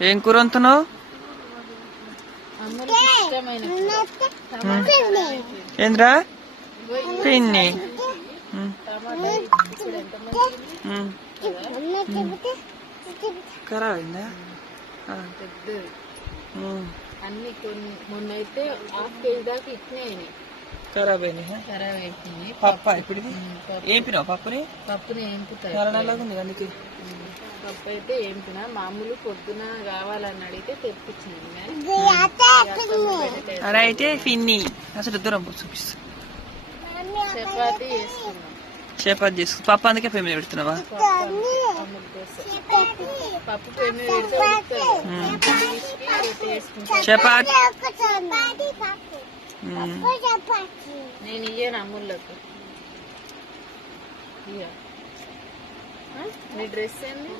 ఏం కూర వండుతున్నావు? ఏంద్రా పిన్ని? ఖరాబ్ అయిందా? అన్ని మొన్న అయితే హాఫ్ కేజీ దాకా ఇట్నే అయినాయి. ఖరాబ్ అయినాయి. ఖరాబ్ అయిపోయింది. పప్పు ఇప్పుడు ఏంపినావు? పప్పుని ఏంపుతాయి. ఉంది అందుకే పప్పు అయితే ఏంపినా. మామూలు పొద్దున కావాలని అడిగితే తెప్పించింది. అలా అయితే పిన్ని అసలు దూరం చూపిస్తా. చపాతీ చేసుకున్నాం. చపాతి చేసుకు. పప్పు అందుకే పెళ్లి పెడుతున్నావా? పప్పు పెన్ను పెడితే చపాతి నేను ఇయ్యాను అమ్ముళ్ళకు. నీ డ్రెస్ ఏంది?